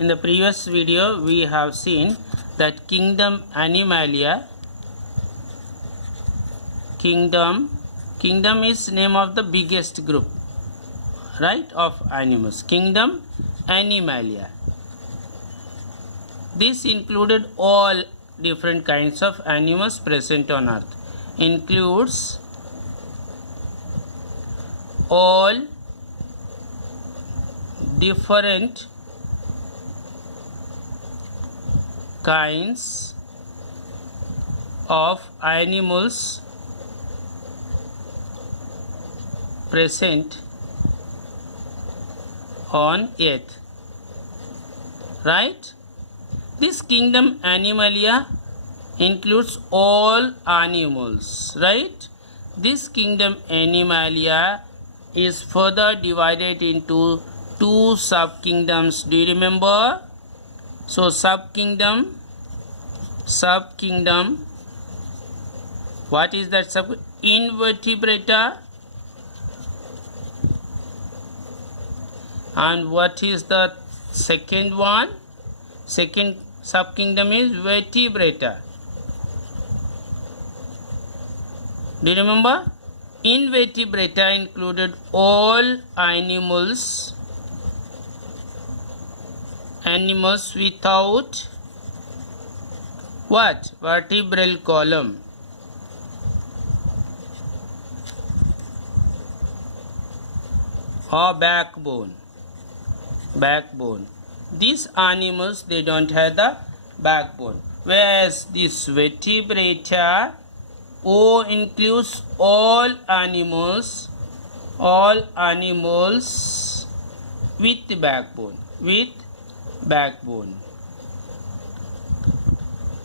In the previous video we have seen that kingdom Animalia. Kingdom is name of the biggest group, right, of animals. Kingdom Animalia. This included all different kinds of animals present on earth. Includes all different kinds of animals present on earth, right? This kingdom Animalia includes all animals, right? This kingdom Animalia is further divided into two sub-kingdoms. Do you remember? So sub-kingdom, what is that sub? Invertebrata. And what is the second one? Second sub-kingdom is Vertebrata. Do you remember? Invertebrata included all animals without what? Vertebral column. Or backbone. These animals, they don't have the backbone. Whereas this Vertebrata, O includes all animals with backbone.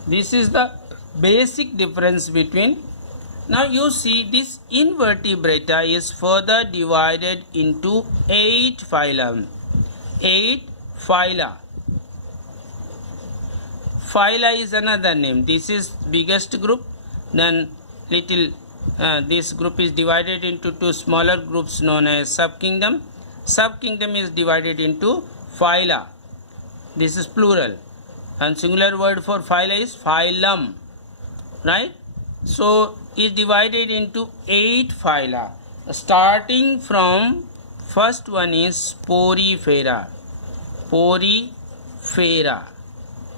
This is the basic difference between. Now you see, this Invertebrata is further divided into 8 phyla. Phyla is another name. This is biggest group. Then this group is divided into two smaller groups known as subkingdom. Subkingdom is divided into phyla. This is plural. And singular word for phyla is phylum. Right? So is divided into 8 phyla. Starting from first one is Porifera.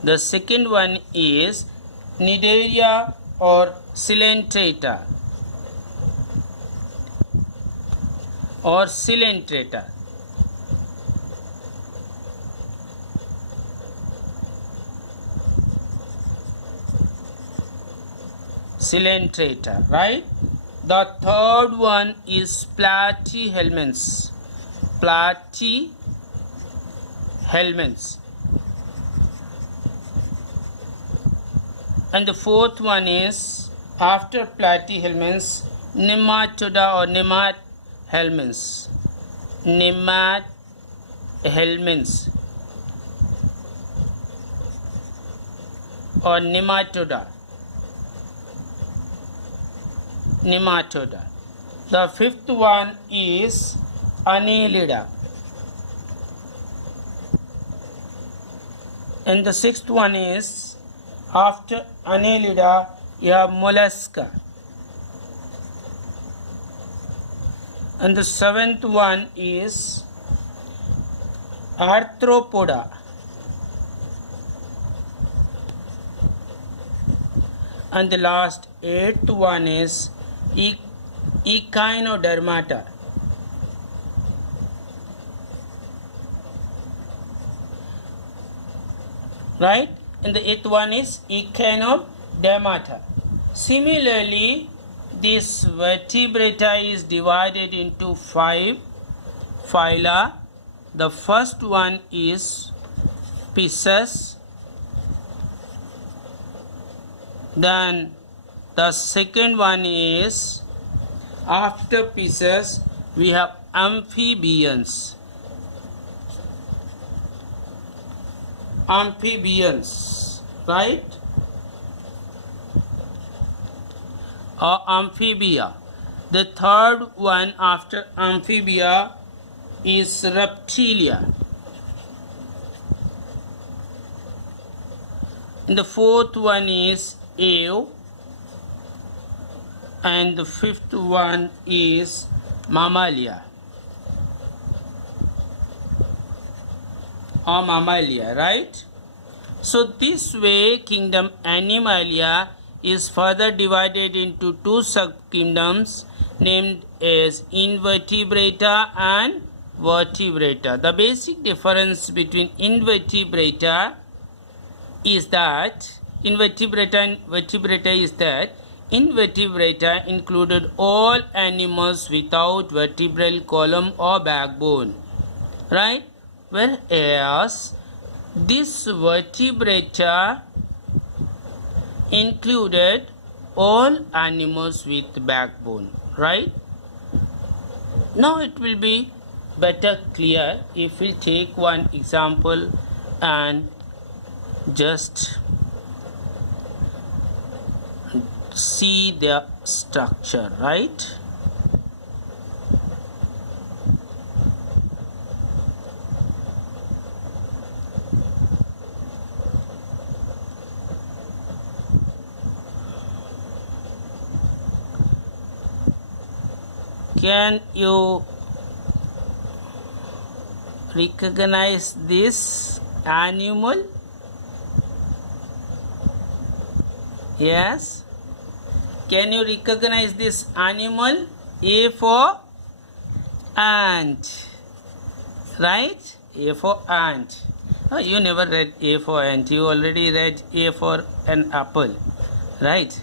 The second one is Cnidaria or Coelenterata. Coelenterata, right? The third one is Platyhelminths. And the fourth one is, after Platyhelminths, Nematoda or Nemathelminths. Or Nematoda. The fifth one is Annelida. And the sixth one is, after Annelida, you have Mollusca. And the seventh one is Arthropoda. And the last eighth one is Echinodermata. Right? And the eighth one is Echinodermata. Similarly, this Vertebrata is divided into 5 phyla. The first one is Pisces. Then the second one is, after Pisces, we have amphibians. Right? Or amphibia. The third one after amphibia is reptilia. And the fourth one is Ave, and the fifth one is Mammalia or Mammalia, right? So this way kingdom Animalia is further divided into two subkingdoms named as Invertebrata and Vertebrata. The basic difference between Invertebrata is that Invertebrata and Vertebrata is that Invertebrata included all animals without vertebral column or backbone, right? Whereas this Vertebrata included all animals with backbone, right? Now it will be better clear if we take one example and just see the structure, right? Can you recognize this animal? Yes. Can you recognize this animal? A for ant, right? A for ant. Oh, you never read A for ant. You already read A for an apple, right?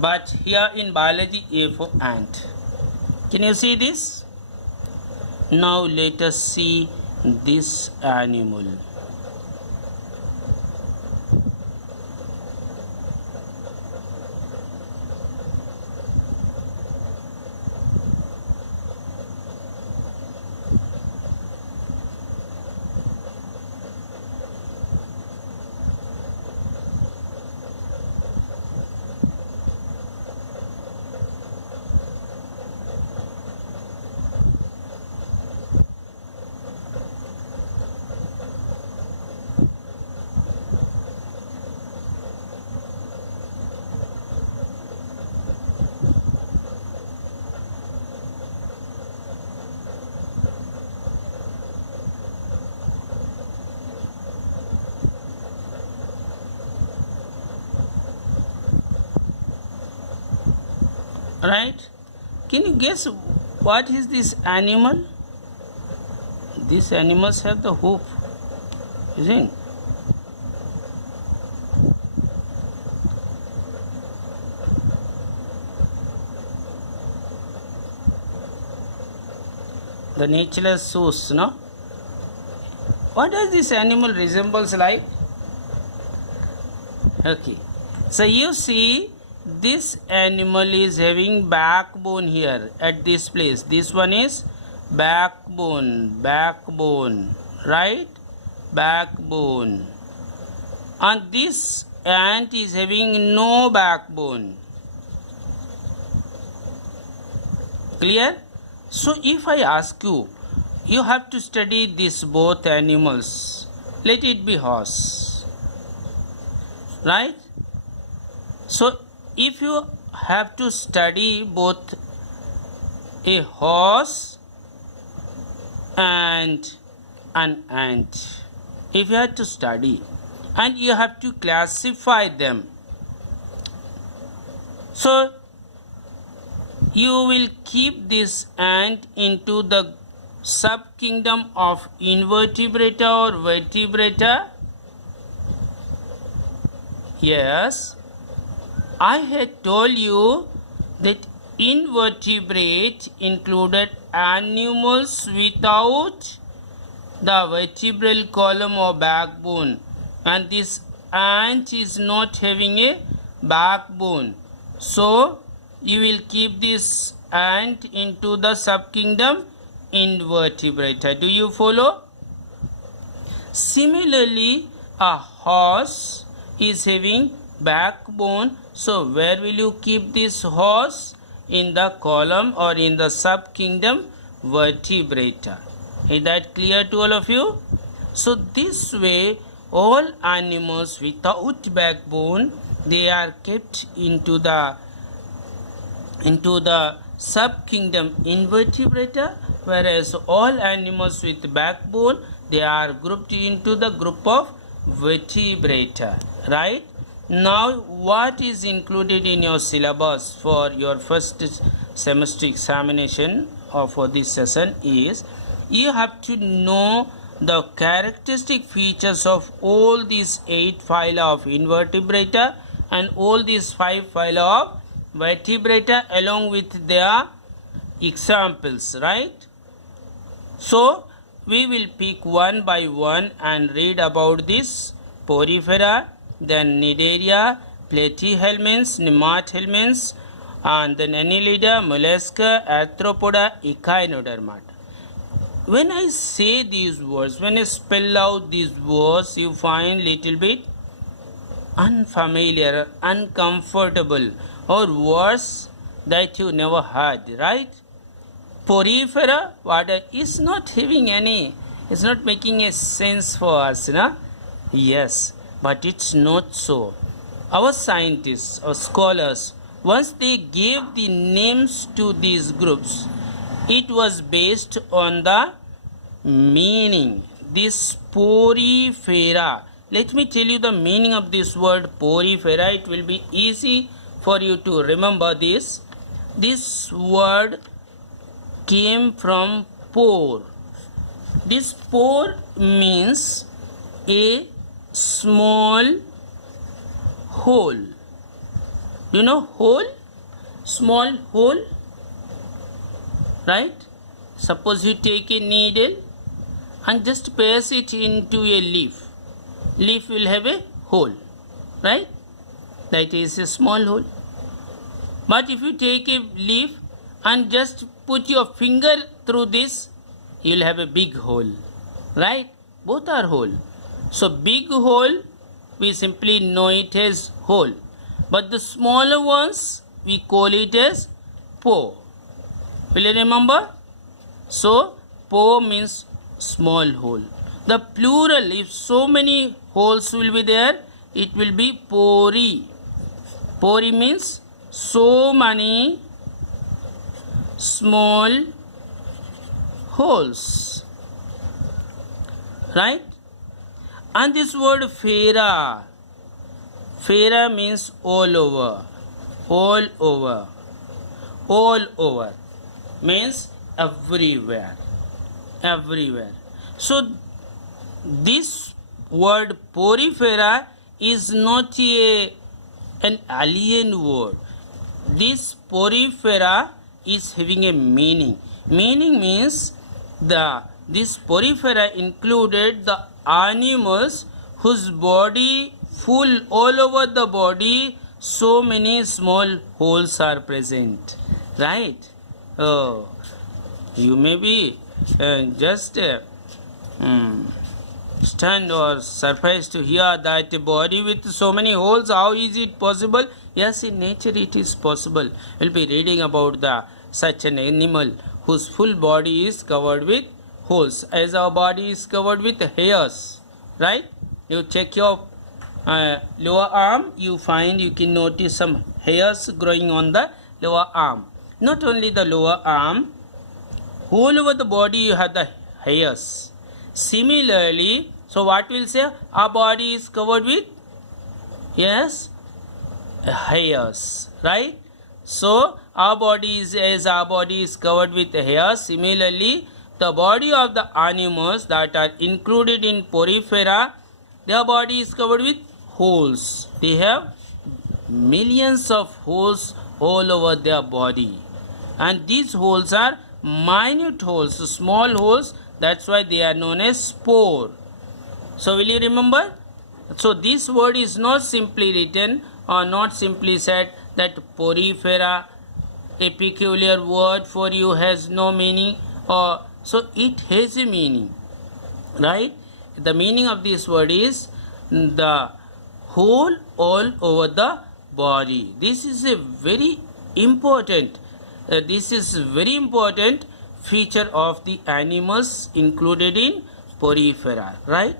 But here in biology, A for ant. Can you see this? Now let us see this animal. Right? Can you guess what is this animal? These animals have the hoof, isn't it? The natureless shoes, no? What does this animal resembles like? Okay. So you see, this animal is having backbone here at this place. This one is backbone, right? Backbone. And this ant is having no backbone. Clear? So if I ask you, you have to study these both animals. Let it be horse, right? So if you have to study both a horse and an ant, if you have to study and you have to classify them, so you will keep this ant into the subkingdom of Invertebrata or Vertebrata? Yes. I had told you that invertebrate included animals without the vertebral column or backbone, and this ant is not having a backbone. So you will keep this ant into the subkingdom Invertebrata. Do you follow? Similarly, a horse is having backbone. So where will you keep this horse? In the column or in the subkingdom Vertebrata. Is that clear to all of you? So this way all animals without backbone, they are kept into the subkingdom Invertebrata, whereas all animals with backbone, they are grouped into the group of Vertebrata. Right? Now, what is included in your syllabus for your first semester examination for this session is you have to know the characteristic features of all these 8 phyla of Invertebrata and all these 5 phyla of Vertebrata along with their examples, right? So, we will pick one by one and read about this Porifera, then Cnidaria, Platyhelminths, Nemathelminths, and then Annelida, Mollusca, Arthropoda, Echinodermata. When I say these words, when I spell out these words, you find little bit unfamiliar, uncomfortable, or words that you never heard, right? Porifera, is not having any, it's not making a sense for us, no? Yes, but it's not so. Our scientists or scholars, once they gave the names to these groups, it was based on the meaning. This Porifera, let me tell you the meaning of this word Porifera. It will be easy for you to remember this. This word came from pore. This pore means a small hole. Do you know hole? Small hole, right? Suppose you take a needle and just pass it into a leaf. Leaf will have a hole, right? That is a small hole. But if you take a leaf and just put your finger through this, you will have a big hole, right? Both are hole. So big hole, we simply know it as hole. But the smaller ones, we call it as pore. Will you remember? So pore means small hole. The plural, if so many holes will be there, it will be pori. Pori means so many small holes, right? And this word fera, fera means all over, all over, all over means everywhere, everywhere. So this word porifera is not an alien word. This porifera is having a meaning. Meaning means this porifera included the animals whose body full all over the body so many small holes are present, right? Oh, you may be just stunned or surprised to hear that a body with so many holes, how is it possible? Yes, in nature it is possible. We'll be reading about such an animal whose full body is covered with holes. As our body is covered with hairs, right? You check your lower arm, you can notice some hairs growing on the lower arm. Not only the lower arm, all over the body you have the hairs. Similarly, so what we'll say, our body is covered with, yes, hairs, right? So our body is covered with hairs. Similarly, the body of the animals that are included in porifera, their body is covered with holes. They have millions of holes all over their body, and these holes are minute holes, small holes. That's why they are known as spore. So will you remember? So this word is not simply written or not simply said that porifera, a peculiar word for you, has no meaning, or so it has a meaning, right? The meaning of this word is the hole all over the body. This is a very important feature of the animals included in porifera, right?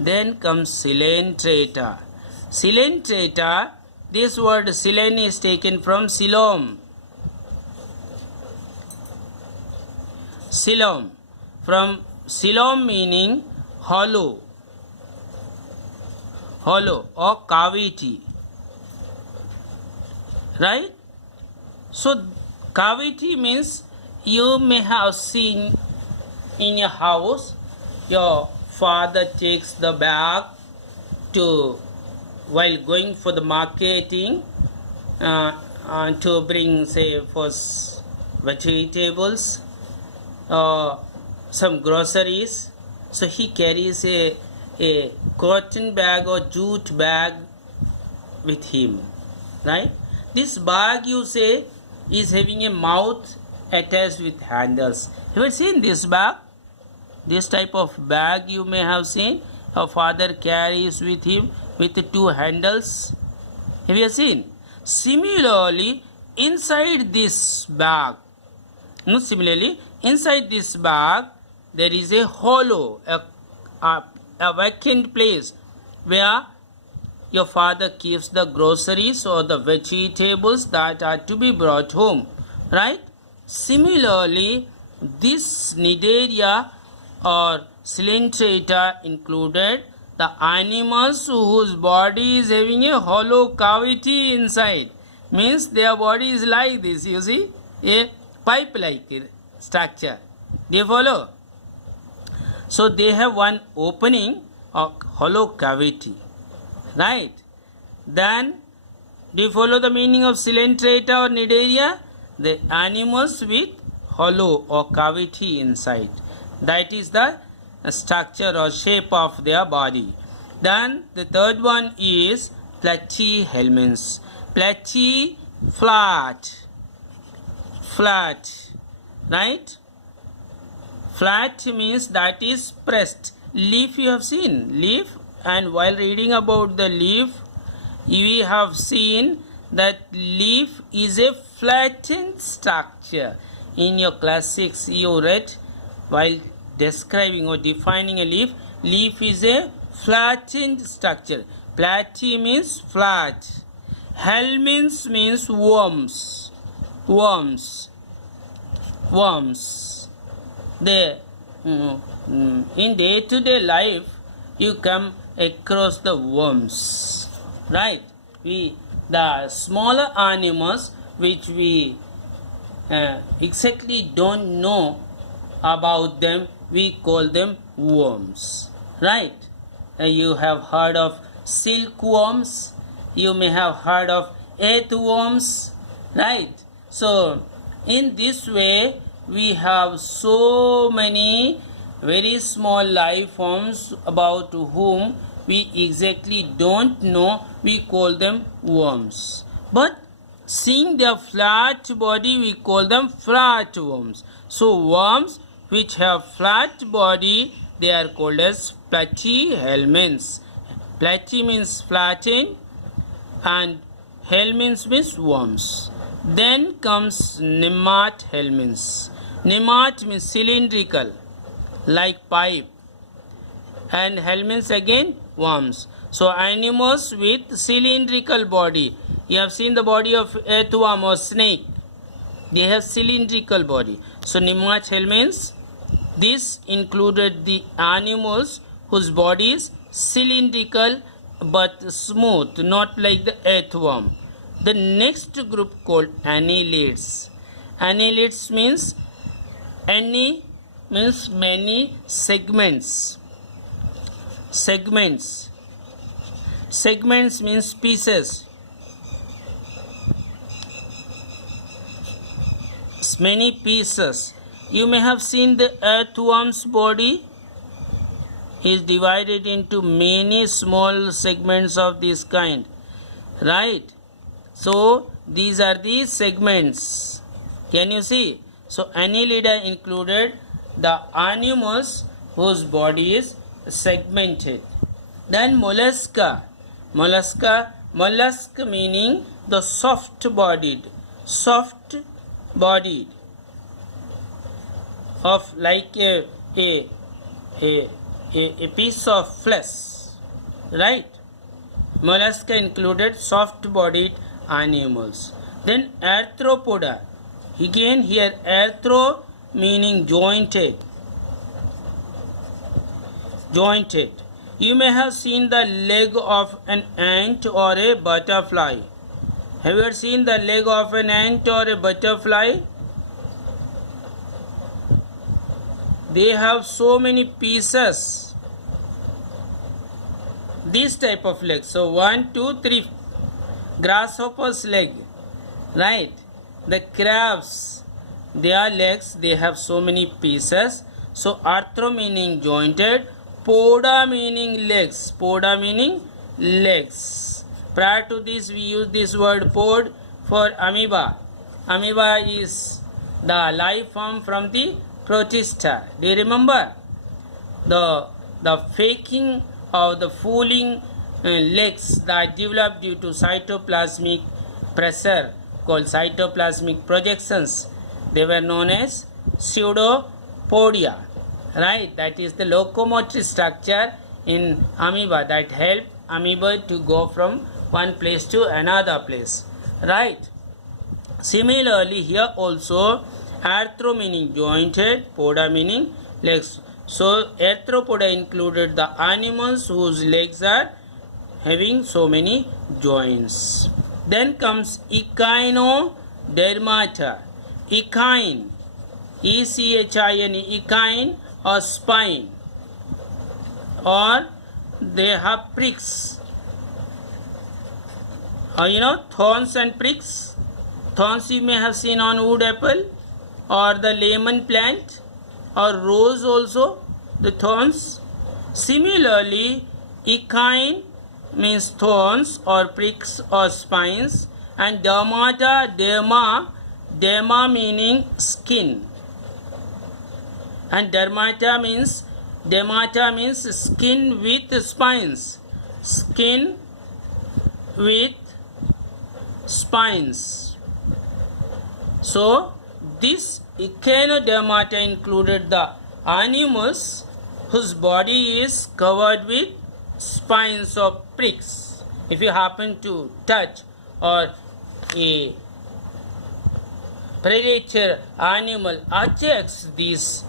Then comes Coelenterata. Coelenterata, this word Coelen is taken from Coelom. Coelom. From Coelom meaning hollow. Hollow or cavity. Right? So cavity means you may have seen in your house your father takes the bag to while going for the marketing to bring say for vegetables or some groceries. So he carries a cotton bag or jute bag with him, right? This bag you say is having a mouth attached with handles. Have you seen this bag? This type of bag you may have seen. A father carries with him with two handles. Have you seen? Similarly, inside this bag, inside this bag, there is a hollow, a vacant place where your father keeps the groceries or the vegetables that are to be brought home, right? Similarly, this Cnidaria or Coelenterata included the animals whose body is having a hollow cavity inside. Means their body is like this, you see, a pipe-like structure. Do you follow? So they have one opening or hollow cavity, right? Then, do you follow the meaning of Coelenterata or Cnidaria? The animals with hollow or cavity inside. That is the structure or shape of their body. Then the third one is Platyhelminths. Platy, flat, right? Flat means that is pressed. Leaf you have seen, leaf, and while reading about the leaf, we have seen that leaf is a flattened structure. In your class 6 you read while describing or defining a leaf, leaf is a flattened structure. Platy means flat. Helminths means worms. In day-to-day life you come across the worms, right? The smaller animals which we exactly don't know about them, we call them worms, right? You have heard of silkworms, you may have heard of earthworms, right? So in this way we have so many very small life forms about whom we exactly don't know, we call them worms. But seeing their flat body, we call them flatworms. So worms which have flat body, they are called as platyhelminths. Platy means flattened and helminths means worms. Then comes Nemathelminths. Nemat means cylindrical, like pipe, and helminths again worms. So animals with cylindrical body. You have seen the body of earthworm or snake. They have cylindrical body. So Nemathelminths, this included the animals whose body is cylindrical but smooth, not like the earthworm. The next group called Annelids. Annelids means many segments. Segments means pieces. Many pieces. You may have seen the earthworm's body is divided into many small segments of this kind, right? So these are the segments. Can you see? So Annelida included the animals whose body is segmented. Then mollusca. Mollusk meaning the soft bodied of like a a piece of flesh, right? Mollusca included soft-bodied animals. Then arthropoda. Again here arthro meaning jointed. Jointed. You may have seen the leg of an ant or a butterfly. Have you ever seen the leg of an ant or a butterfly? They have so many pieces. This type of leg. So 1, 2, 3. Grasshopper's leg. Right. The crabs, their legs, they have so many pieces. So arthro meaning jointed. Poda meaning legs. Poda meaning legs. Prior to this, we use this word pod for amoeba. Amoeba is the life form from the protista. Do you remember? The faking of the fooling legs that develop due to cytoplasmic pressure called cytoplasmic projections. They were known as pseudopodia. Right? That is the locomotor structure in amoeba that help amoeba to go from one place to another place. Right? Similarly, here also arthro meaning jointed, poda meaning legs. So arthropoda included the animals whose legs are having so many joints. Then comes echinodermata. Echine, E-C-H-I-N-E, echine or spine, or they have pricks. Thorns and pricks. Thorns you may have seen on wood apple or the lemon plant or rose also, the thorns. Similarly, echine means thorns or pricks or spines, and dermata, derma meaning skin, and dermata means skin with spines. Skin with spines. So this echinodermata included the animals whose body is covered with spines or pricks. If you happen to touch or a predator animal attacks these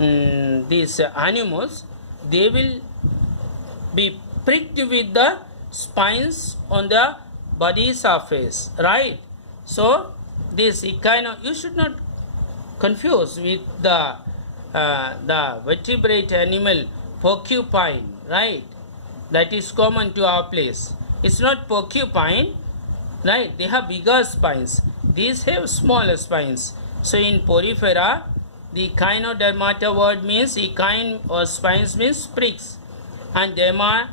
animals, they will be pricked with the spines on the body surface, right? So this you should not confuse with the vertebrate animal porcupine, right? That is common to our place. It's not porcupine, right? They have bigger spines. These have smaller spines. So in Porifera, the echinodermata word means echine or spines means pricks, and derma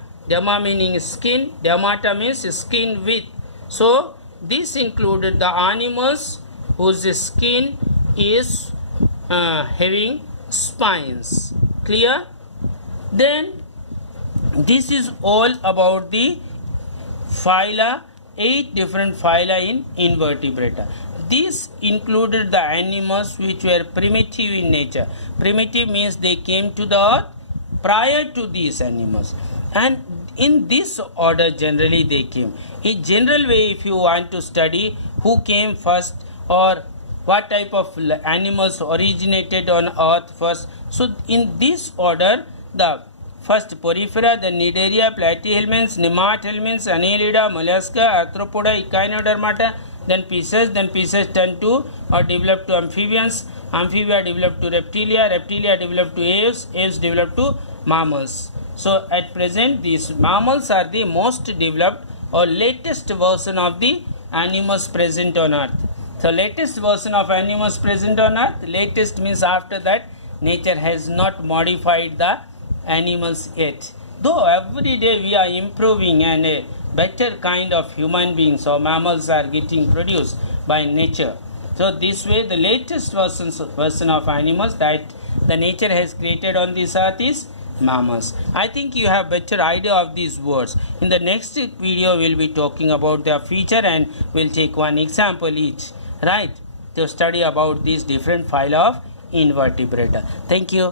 meaning skin, dermata means skin with. So this included the animals whose skin is having spines. Clear? Then this is all about the phyla, 8 different phyla in invertebrata. This included the animals which were primitive in nature. Primitive means they came to the earth prior to these animals, and in this order generally they came. In general way, if you want to study who came first or what type of animals originated on earth first, so in this order, the first Porifera, then Cnidaria, Platyhelminths, Nemathelminths, Annelida, Mollusca, Arthropoda, Echinodermata, then pieces turned to or developed to amphibians, amphibia developed to reptilia, reptilia developed to aves, aves developed to mammals. So at present these mammals are the most developed or latest version of the animals present on earth. So latest version of animals present on earth, latest means after that nature has not modified the animals yet. Though every day we are improving and a better kind of human beings or mammals are getting produced by nature. So this way the latest version of animals that the nature has created on this earth is mammals. I think you have better idea of these words. In the next video we will be talking about their feature and we'll take one example each, right, to study about these different phyla of invertebrata. Thank you.